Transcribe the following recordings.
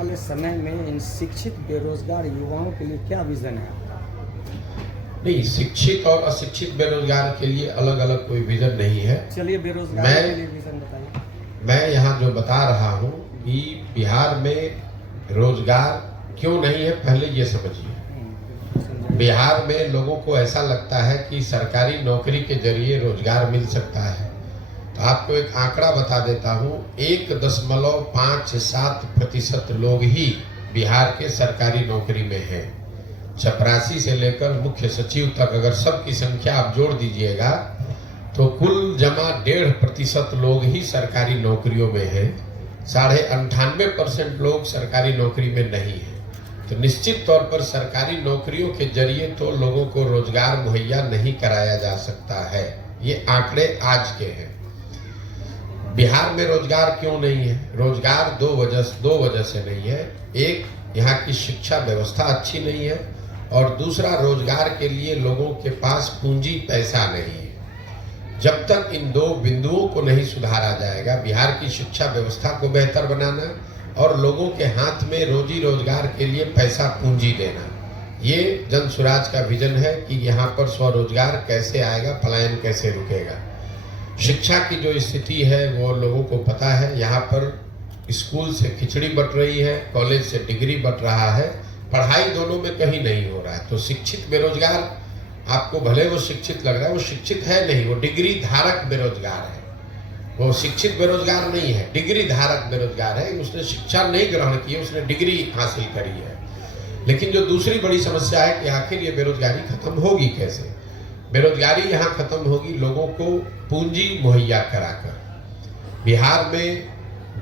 वाले समय में इन शिक्षित बेरोजगार युवाओं के लिए क्या विजन है आपका? नहीं, शिक्षित और अशिक्षित बेरोजगार के लिए अलग अलग कोई विजन नहीं है। चलिए बेरोजगार के लिए विजन बताइए। मैं यहाँ जो बता रहा हूँ कि बिहार में रोजगार क्यों नहीं है, पहले ये समझिए। बिहार में लोगों को ऐसा लगता है कि सरकारी नौकरी के जरिए रोजगार मिल सकता है। तो आपको एक आंकड़ा बता देता हूँ, 1.57% लोग ही बिहार के सरकारी नौकरी में हैं। चपरासी से लेकर मुख्य सचिव तक अगर सबकी संख्या आप जोड़ दीजिएगा तो कुल जमा 1.5% लोग ही सरकारी नौकरियों में हैं। 98.5% लोग सरकारी नौकरी में नहीं हैं। तो निश्चित तौर पर सरकारी नौकरियों के जरिए तो लोगों को रोजगार मुहैया नहीं कराया जा सकता है। ये आंकड़े आज के हैं। बिहार में रोजगार क्यों नहीं है? रोजगार दो वजह से नहीं है। एक, यहाँ की शिक्षा व्यवस्था अच्छी नहीं है, और दूसरा, रोजगार के लिए लोगों के पास पूंजी पैसा नहीं है। जब तक इन दो बिंदुओं को नहीं सुधारा जाएगा, बिहार की शिक्षा व्यवस्था को बेहतर बनाना और लोगों के हाथ में रोजी रोजगार के लिए पैसा पूंजी देना, ये जन स्वराज का विजन है कि यहाँ पर स्वरोजगार कैसे आएगा, पलायन कैसे रुकेगा। शिक्षा की जो स्थिति है वो लोगों को पता है। यहाँ पर स्कूल से खिचड़ी बट रही है, कॉलेज से डिग्री बट रहा है, पढ़ाई दोनों में कहीं नहीं हो रहा है। तो शिक्षित बेरोजगार, आपको भले वो शिक्षित लग रहा है, वो शिक्षित है नहीं, वो डिग्री धारक बेरोजगार है। वो शिक्षित बेरोजगार नहीं है, डिग्री धारक बेरोजगार है। उसने शिक्षा नहीं ग्रहण की है, उसने डिग्री हासिल करी है। लेकिन जो दूसरी बड़ी समस्या है कि आखिर ये बेरोजगारी खत्म होगी कैसे? बेरोजगारी यहाँ खत्म होगी लोगों को पूंजी मुहैया कराकर। बिहार में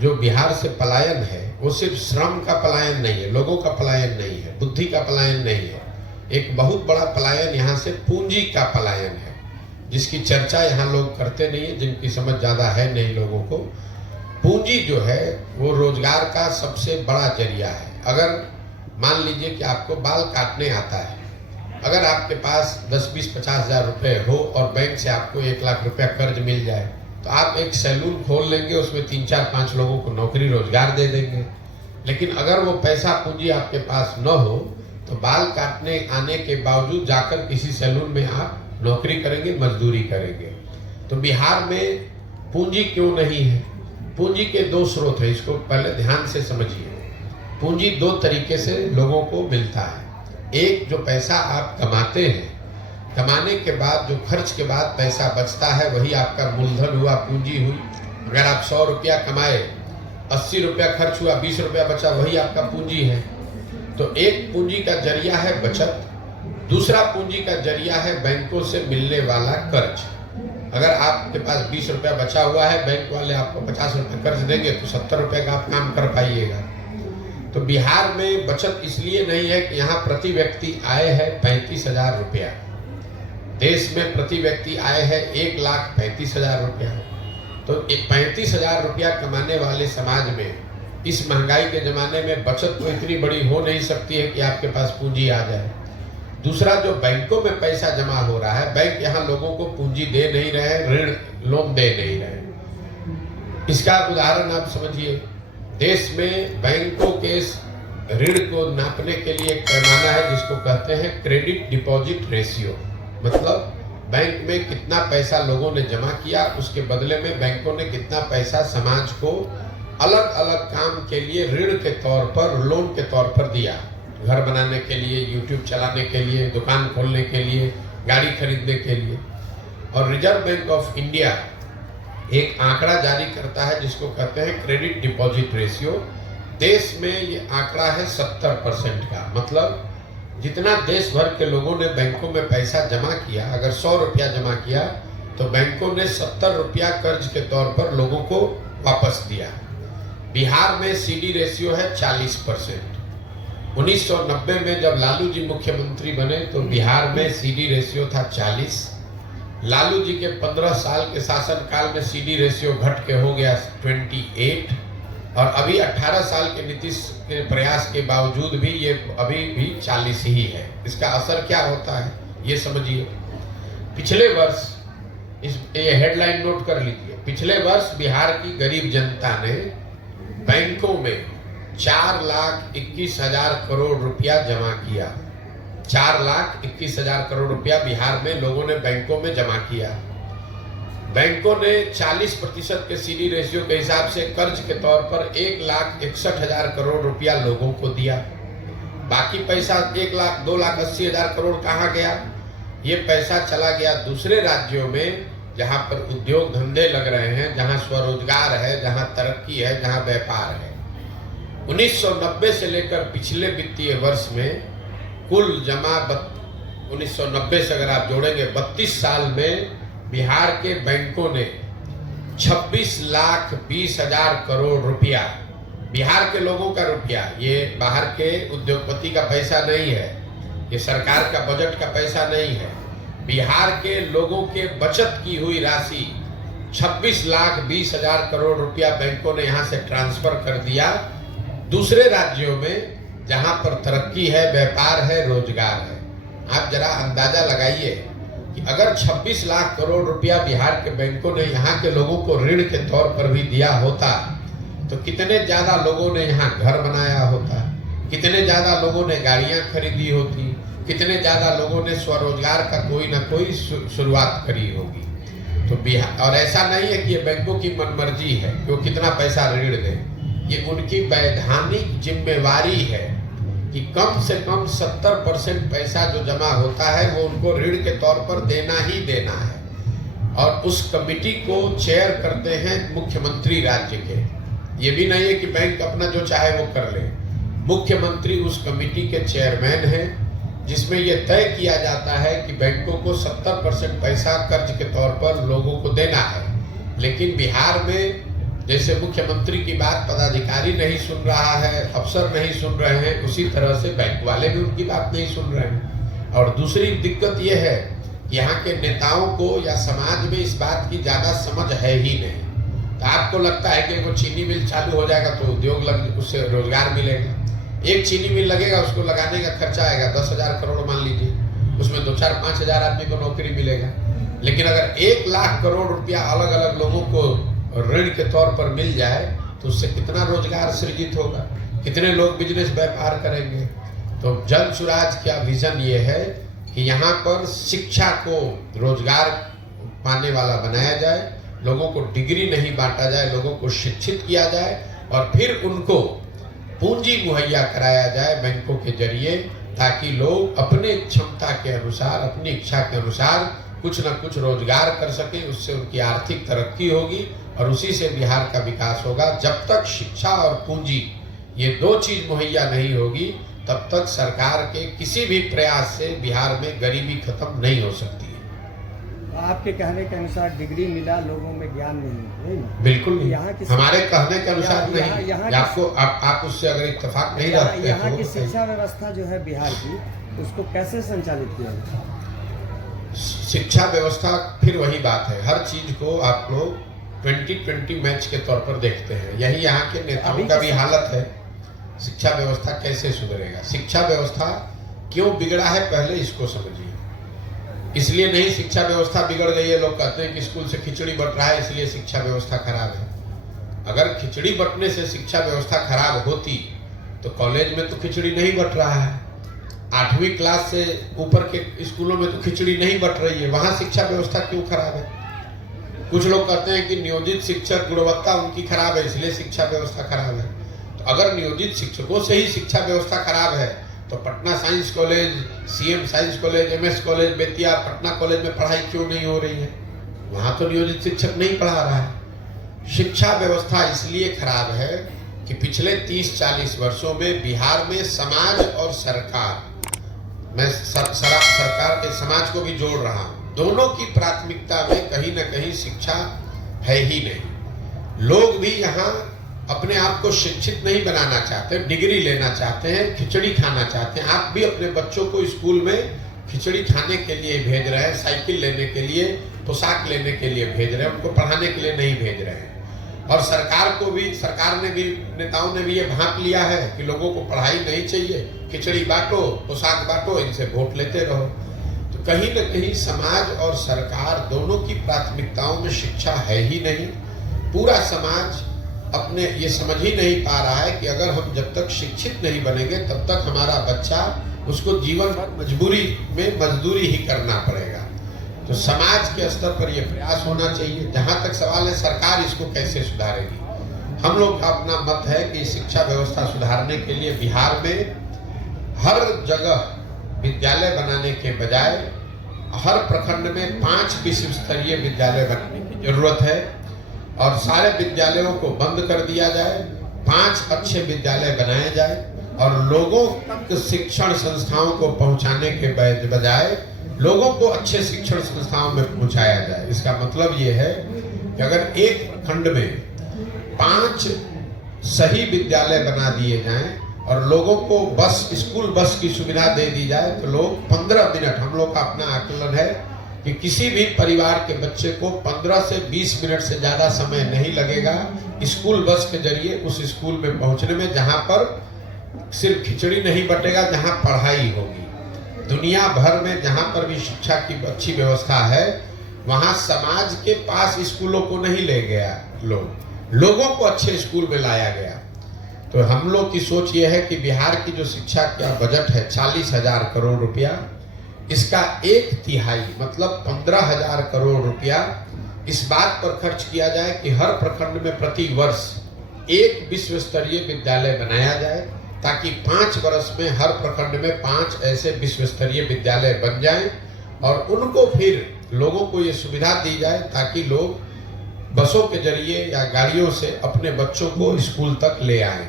जो बिहार से पलायन है वो सिर्फ श्रम का पलायन नहीं है, लोगों का पलायन नहीं है, बुद्धि का पलायन नहीं है। एक बहुत बड़ा पलायन यहाँ से पूंजी का पलायन है, जिसकी चर्चा यहाँ लोग करते नहीं है, जिनकी समझ ज्यादा है नहीं लोगों को। पूंजी जो है वो रोजगार का सबसे बड़ा जरिया है। अगर मान लीजिए कि आपको बाल काटने आता है, अगर आपके पास 10-20-50 हजार रुपए हो और बैंक से आपको 1 लाख रुपया कर्ज मिल जाए, तो आप एक सैलून खोल लेंगे, उसमें 3-4-5 लोगों को नौकरी रोजगार दे देंगे। लेकिन अगर वो पैसा पूंजी आपके पास न हो तो बाल काटने आने के बावजूद जाकर किसी सैलून में आप नौकरी करेंगे, मजदूरी करेंगे। तो बिहार में पूंजी क्यों नहीं है? पूंजी के 2 स्रोत है, इसको पहले ध्यान से समझिए। पूंजी 2 तरीके से लोगों को मिलता है। एक, जो पैसा आप कमाते हैं, कमाने के बाद जो खर्च के बाद पैसा बचता है वही आपका मूलधन हुआ, पूंजी हुई। अगर आप 100 रुपया कमाए, 80 रुपया खर्च हुआ, 20 रुपया बचा, वही आपका पूंजी है। तो एक पूंजी का जरिया है बचत, दूसरा पूंजी का जरिया है बैंकों से मिलने वाला कर्ज। अगर आपके पास 20 रुपया बचा हुआ है, बैंक वाले आपको 50 रुपये कर्ज देंगे तो 70 रुपये का आप काम कर पाइएगा। तो बिहार में बचत इसलिए नहीं है कि यहाँ प्रति व्यक्ति आय है 35,000 रुपया। देश में प्रति व्यक्ति आय है 1,35,000 रुपया। तो 35,000 रुपया कमाने वाले समाज में इस महंगाई के जमाने में बचत तो इतनी बड़ी हो नहीं सकती है कि आपके पास पूंजी आ जाए। दूसरा, जो बैंकों में पैसा जमा हो रहा है, बैंक यहाँ लोगों को पूंजी दे नहीं रहे, ऋण लोन दे नहीं रहे। इसका उदाहरण आप समझिए। देश में बैंकों के ऋण को नापने के लिए एक पैमाना है जिसको कहते हैं क्रेडिट डिपॉजिट रेशियो। मतलब बैंक में कितना पैसा लोगों ने जमा किया, उसके बदले में बैंकों ने कितना पैसा समाज को अलग अलग काम के लिए ऋण के तौर पर, लोन के तौर पर दिया। घर बनाने के लिए, यूट्यूब चलाने के लिए, दुकान खोलने के लिए, गाड़ी खरीदने के लिए। और रिजर्व बैंक ऑफ इंडिया एक आंकड़ा जारी करता है जिसको कहते हैं क्रेडिट डिपॉजिट रेशियो। देश में ये आंकड़ा है 70% का। मतलब जितना देश भर के लोगों ने बैंकों में पैसा जमा किया, अगर 100 रुपया जमा किया तो बैंकों ने 70 रुपया कर्ज के तौर पर लोगों को वापस दिया। बिहार में सीडी रेशियो है 40%। 1990 में जब लालू जी मुख्यमंत्री बने तो बिहार में सीडी रेशियो था 40। लालू जी के 15 साल के शासनकाल में सीडी रेशियो घट के हो गया 28। और अभी 18 साल के नीतीश के प्रयास के बावजूद भी ये अभी भी 40 ही है। इसका असर क्या होता है ये समझिए। पिछले वर्ष, ये हेडलाइन नोट कर लीजिए, पिछले वर्ष बिहार की गरीब जनता ने बैंकों में 4,21,000 करोड़ रुपया जमा किया। 4,21,000 करोड़ रुपया बिहार में लोगों ने बैंकों में जमा किया। बैंकों ने 40% के सीडी रेशियो के हिसाब से कर्ज के तौर पर 1,61,000 करोड़ रुपया लोगों को दिया। बाकी पैसा 1,02,80,000 करोड़ कहाँ गया? ये पैसा चला गया दूसरे राज्यों में जहां पर उद्योग धंधे लग रहे हैं, जहां स्वरोजगार है, जहां तरक्की है, जहां व्यापार है। 1990 से लेकर पिछले वित्तीय वर्ष में कुल जमा 1990 से अगर आप जोड़ेंगे 32 साल में बिहार के बैंकों ने 26,20,000 करोड़ रुपया, बिहार के लोगों का रुपया, ये बाहर के उद्योगपति का पैसा नहीं है, ये सरकार का बजट का पैसा नहीं है, बिहार के लोगों के बचत की हुई राशि 26,20,000 करोड़ रुपया बैंकों ने यहां से ट्रांसफर कर दिया दूसरे राज्यों में जहां पर तरक्की है, व्यापार है, रोजगार है। आप जरा अंदाजा लगाइए कि अगर 26 लाख करोड़ रुपया बिहार के बैंकों ने यहाँ के लोगों को ऋण के तौर पर भी दिया होता तो कितने ज्यादा लोगों ने यहाँ घर बनाया होता, कितने ज्यादा लोगों ने गाड़ियां खरीदी होती, कितने ज्यादा लोगों ने स्वरोजगार का कोई ना कोई शुरुआत करी होगी। तो बिहार, और ऐसा नहीं है कि ये बैंकों की मनमर्जी है कि वो कितना पैसा ऋण दें, ये उनकी वैधानिक जिम्मेवारी है कि कम से कम 70% पैसा जो जमा होता है वो उनको ऋण के तौर पर देना ही देना है। और उस कमिटी को चेयर करते हैं मुख्यमंत्री राज्य के। ये भी नहीं है कि बैंक अपना जो चाहे वो कर ले, मुख्यमंत्री उस कमिटी के चेयरमैन हैं, जिसमें यह तय किया जाता है कि बैंकों को 70% पैसा कर्ज के तौर पर लोगों को देना है। लेकिन बिहार में जैसे मुख्यमंत्री की बात पदाधिकारी नहीं सुन रहा है, अफसर नहीं सुन रहे हैं, उसी तरह से बैंक वाले भी उनकी बात नहीं सुन रहे हैं। और दूसरी दिक्कत यह है कि यहाँ के नेताओं को या समाज में इस बात की ज्यादा समझ है ही नहीं। तो आपको लगता है कि वो चीनी मिल चालू हो जाएगा तो उद्योग लग, उससे रोजगार मिलेगा। एक चीनी मिल लगेगा, उसको लगाने का खर्चा आएगा 10,000 करोड़ मान लीजिए, उसमें 2-4-5,000 आदमी को नौकरी मिलेगा। लेकिन अगर 1 लाख करोड़ रुपया अलग अलग लोगों को ऋण के तौर पर मिल जाए तो उससे कितना रोजगार सृजित होगा, कितने लोग बिजनेस व्यापार करेंगे। तो जन सुराज का विजन ये है कि यहाँ पर शिक्षा को रोजगार पाने वाला बनाया जाए, लोगों को डिग्री नहीं बांटा जाए, लोगों को शिक्षित किया जाए और फिर उनको पूंजी मुहैया कराया जाए बैंकों के जरिए, ताकि लोग अपने क्षमता के अनुसार, अपनी इच्छा के अनुसार कुछ न कुछ रोजगार कर सके। उससे उनकी आर्थिक तरक्की होगी और उसी से बिहार का विकास होगा। जब तक शिक्षा और पूंजी ये दो चीज मुहैया नहीं होगी तब तक सरकार के किसी भी प्रयास से बिहार में गरीबी खत्म नहीं हो सकती है। आपके कहने के अनुसार डिग्री मिला, लोगों में ज्ञान नहीं, बिल्कुल नहीं। यहाँ की हमारे कहने के अनुसार नहीं। यहाँ आपको आप उससे अगर इत्तेफाक नहीं रखते यहाँ की शिक्षा व्यवस्था जो है बिहार की, उसको कैसे संचालित किया जाए? शिक्षा व्यवस्था फिर वही बात है, हर चीज को आप लोग 2020 मैच के तौर पर देखते हैं। यही यहाँ के नेताओं का भी हालत है। शिक्षा व्यवस्था कैसे सुधरेगा, शिक्षा व्यवस्था क्यों बिगड़ा है पहले इसको समझिए। इसलिए नहीं शिक्षा व्यवस्था बिगड़ गई है, लोग कहते हैं कि स्कूल से खिचड़ी बट रहा है इसलिए शिक्षा व्यवस्था खराब है। अगर खिचड़ी बटने से शिक्षा व्यवस्था खराब होती तो कॉलेज में तो खिचड़ी नहीं बट रहा है, 8वीं क्लास से ऊपर के स्कूलों में तो खिचड़ी नहीं बट रही है, वहां शिक्षा व्यवस्था क्यों खराब है? कुछ लोग कहते हैं कि नियोजित शिक्षक गुणवत्ता उनकी खराब है इसलिए शिक्षा व्यवस्था खराब है। तो अगर नियोजित शिक्षकों से ही शिक्षा व्यवस्था खराब है तो Patna science college, CM science college, MS college, Bettiah, Patna college में पढ़ाई क्यों नहीं हो रही है? वहां तो नियोजित शिक्षक नहीं पढ़ा रहा है। शिक्षा व्यवस्था इसलिए खराब है कि पिछले 30-40 वर्षों में बिहार में समाज और सरकार, मैं सरकार के समाज को भी जोड़ रहा हूं, दोनों की प्राथमिकता में कहीं ना कहीं शिक्षा है ही नहीं। लोग भी यहाँ अपने आप को शिक्षित नहीं बनाना चाहते, डिग्री लेना चाहते हैं, खिचड़ी खाना चाहते हैं। आप भी अपने बच्चों को स्कूल में खिचड़ी खाने के लिए भेज रहे हैं, साइकिल लेने के लिए, पोशाक लेने के लिए भेज रहे हैं, उनको पढ़ाने के लिए नहीं भेज रहे हैं। और सरकार को भी, सरकार ने भी, नेताओं ने भी ये भांप लिया है कि लोगों को पढ़ाई नहीं चाहिए, खिचड़ी बांटो, पोशाक बांटो, इनसे वोट लेते रहो। तो कहीं न कहीं समाज और सरकार दोनों की प्राथमिकताओं में शिक्षा है ही नहीं। पूरा समाज अपने ये समझ ही नहीं पा रहा है कि अगर हम जब तक शिक्षित नहीं बनेंगे तब तक हमारा बच्चा, उसको जीवन भर मजबूरी में मजदूरी ही करना पड़ेगा। तो समाज के स्तर पर यह प्रयास होना चाहिए। जहां तक सवाल है सरकार इसको कैसे सुधारेगी, हम लोग का अपना मत है कि शिक्षा व्यवस्था सुधारने के लिए बिहार में हर जगह विद्यालय बनाने के बजाय हर प्रखंड में 5 विश्व स्तरीय विद्यालय बनाने की जरूरत है और सारे विद्यालयों को बंद कर दिया जाए, 5 अच्छे विद्यालय बनाए जाए और लोगों तक शिक्षण संस्थाओं को पहुंचाने के बजाय लोगों को अच्छे शिक्षण संस्थाओं में पहुंचाया जाए। इसका मतलब ये है कि अगर एक प्रखंड में 5 सही विद्यालय बना दिए जाएं और लोगों को स्कूल बस की सुविधा दे दी जाए तो लोग 15 मिनट, हम लोग का अपना आकलन है कि किसी भी परिवार के बच्चे को 15 से 20 मिनट से ज्यादा समय नहीं लगेगा स्कूल बस के जरिए उस स्कूल में पहुंचने में, जहां पर सिर्फ खिचड़ी नहीं बटेगा, जहां पढ़ाई होगी। दुनिया भर में जहां पर भी शिक्षा की अच्छी व्यवस्था है वहां समाज के पास स्कूलों को नहीं ले गया, लोगों को अच्छे स्कूल में लाया गया। तो हम लोग की सोच ये है कि बिहार की जो शिक्षा का बजट है 40,000 करोड़ रुपया, इसका 1/3 मतलब 15,000 करोड़ रुपया इस बात पर खर्च किया जाए कि हर प्रखंड में प्रति वर्ष एक विश्व स्तरीय विद्यालय बनाया जाए, ताकि 5 वर्ष में हर प्रखंड में 5 ऐसे विश्व स्तरीय विद्यालय बन जाएं और उनको फिर लोगों को ये सुविधा दी जाए ताकि लोग बसों के जरिए या गाड़ियों से अपने बच्चों को स्कूल तक ले आएं।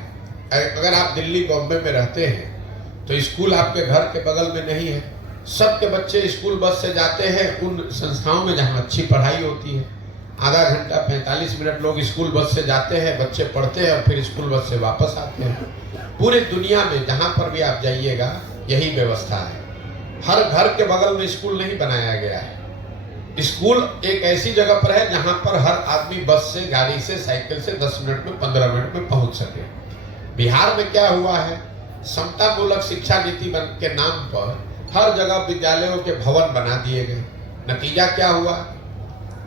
अगर आप दिल्ली बॉम्बे में रहते हैं तो स्कूल आपके घर के बगल में नहीं है, सबके बच्चे स्कूल बस से जाते हैं उन संस्थाओं में जहां अच्छी पढ़ाई होती है। आधा घंटा 45 मिनट लोग स्कूल बस से जाते हैं, बच्चे पढ़ते हैं और फिर स्कूल बस से वापस आते हैं। पूरी दुनिया में जहां पर भी आप जाइएगा यही व्यवस्था है। हर घर के बगल में स्कूल नहीं बनाया गया है। स्कूल एक ऐसी जगह पर है जहां पर हर आदमी बस से, गाड़ी से, साइकिल से 10 मिनट में, 15 मिनट में पहुंच सके। बिहार में क्या हुआ है, समता मूलक शिक्षा नीति के नाम पर हर जगह विद्यालयों के भवन बना दिए गए। नतीजा क्या हुआ,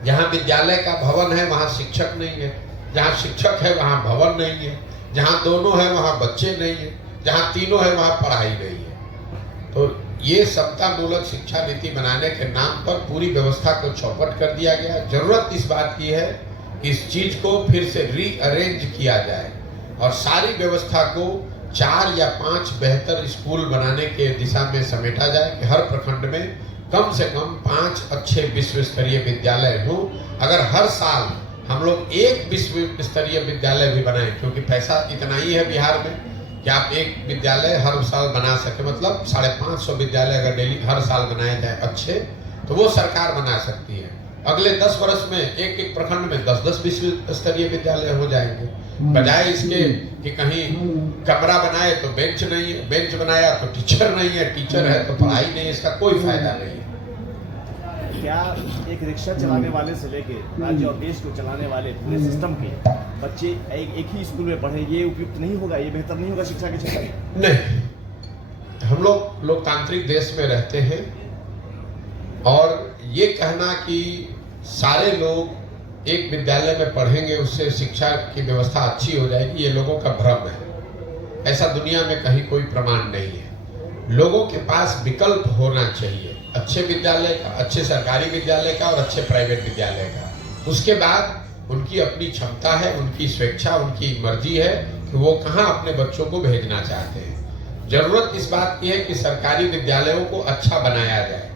जहां विद्यालय का भवन है वहां शिक्षक नहीं है, जहां शिक्षक है वहां भवन नहीं है, जहां दोनों है वहां बच्चे नहीं है, जहां तीनों है वहां पढ़ाई नहीं है। तो ये समता मूलक शिक्षा नीति बनाने के नाम पर पूरी व्यवस्था को चौपट कर दिया गया। जरूरत इस बात की है कि इस चीज को फिर से रीअरेंज किया जाए और सारी व्यवस्था को 4 या 5 बेहतर स्कूल बनाने के दिशा में समेटा जाए कि हर प्रखंड में कम से कम 5 अच्छे विश्व स्तरीय विद्यालय हो। अगर हर साल हम लोग एक विश्व स्तरीय विद्यालय भी बनाएं, क्योंकि पैसा इतना ही है बिहार में कि आप एक विद्यालय हर साल बना सके, मतलब 550 विद्यालय अगर डेली हर साल बनाए जाए अच्छे, तो वो सरकार बना सकती है। अगले 10 वर्ष में एक प्रखंड में 10-10 विश्व स्तरीय विद्यालय हो जाएंगे, बजाय इसके कि कहीं कमरा बनाए तो बेंच नहीं है, बेंच बनाया तो टीचर नहीं है, टीचर है तो पढ़ाई नहीं है, इसका कोई फायदा नहीं है। क्या एक रिक्शा चलाने वाले से लेके राज्य और देश को चलाने वाले पूरे सिस्टम के बच्चे एक ही स्कूल में पढ़े, ये उपयुक्त नहीं होगा, ये बेहतर नहीं होगा शिक्षा के क्षेत्र में? नहीं, हम लोग लोकतांत्रिक देश में रहते हैं और ये कहना कि सारे लोग एक विद्यालय में पढ़ेंगे उससे शिक्षा की व्यवस्था अच्छी हो जाएगी, ये लोगों का भ्रम है। ऐसा दुनिया में कहीं कोई प्रमाण नहीं है। लोगों के पास विकल्प होना चाहिए, अच्छे विद्यालय का, अच्छे सरकारी विद्यालय का और अच्छे प्राइवेट विद्यालय का। उसके बाद उनकी अपनी क्षमता है, उनकी स्वेच्छा, उनकी मर्जी है कि वो कहाँ अपने बच्चों को भेजना चाहते हैं। जरूरत इस बात की है कि सरकारी विद्यालयों को अच्छा बनाया जाए।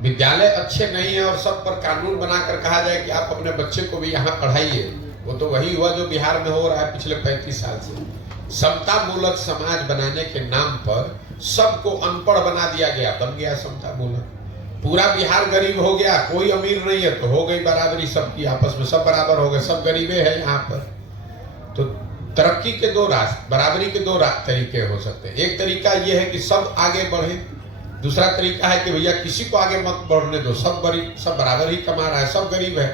विद्यालय अच्छे नहीं है और सब पर कानून बनाकर कहा जाए कि आप अपने बच्चे को भी यहाँ पढ़ाइए, वो तो वही हुआ जो बिहार में हो रहा है पिछले 35 साल से। समता मूलक समाज बनाने के नाम पर सबको अनपढ़ बना दिया गया, बन गया समता मूलक। पूरा बिहार गरीब हो गया, कोई अमीर नहीं है तो हो गई बराबरी सबकी, आपस में सब बराबर हो गए, सब गरीबे हैं यहाँ पर। तो तरक्की के 2 रास्ते, बराबरी के 2 तरीके हो सकते हैं। एक तरीका यह है कि सब आगे बढ़े, दूसरा तरीका है कि भैया किसी को आगे मत बढ़ने दो, सब बराबर ही कमा रहा है, सब गरीब है।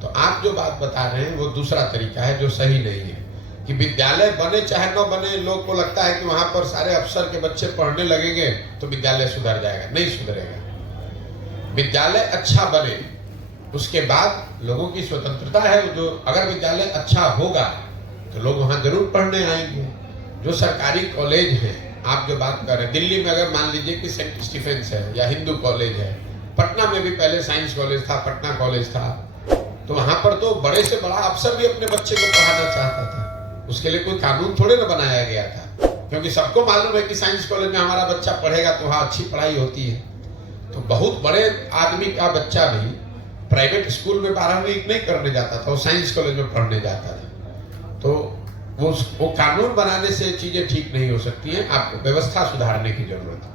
तो आप जो बात बता रहे हैं वो दूसरा तरीका है जो सही नहीं है कि विद्यालय बने चाहे न बने, लोग को लगता है कि वहां पर सारे अफसर के बच्चे पढ़ने लगेंगे तो विद्यालय सुधर जाएगा। नहीं सुधरेगा। विद्यालय अच्छा बने, उसके बाद लोगों की स्वतंत्रता है। जो अगर विद्यालय अच्छा होगा तो लोग वहां जरूर पढ़ने आएंगे। जो सरकारी कॉलेज हैं, आप जो बात कर रहे हैं, दिल्ली में अगर मान लीजिए कि सेंट स्टीफेंस है या हिंदू कॉलेज है, पटना में भी पहले साइंस कॉलेज था, पटना कॉलेज था, तो वहां पर तो बड़े से बड़ा अफसर भी अपने बच्चे को पढ़ाना चाहता था। उसके लिए कोई कानून थोड़े ना बनाया गया था, क्योंकि सबको मालूम है कि साइंस कॉलेज में हमारा बच्चा पढ़ेगा तो वहाँ अच्छी पढ़ाई होती है। तो बहुत बड़े आदमी का बच्चा भी प्राइवेट स्कूल में 12वीं नहीं करने जाता था, वो साइंस कॉलेज में पढ़ने जाता था। तो वो कानून बनाने से चीजें ठीक नहीं हो सकती हैं, आपको व्यवस्था सुधारने की जरूरत है।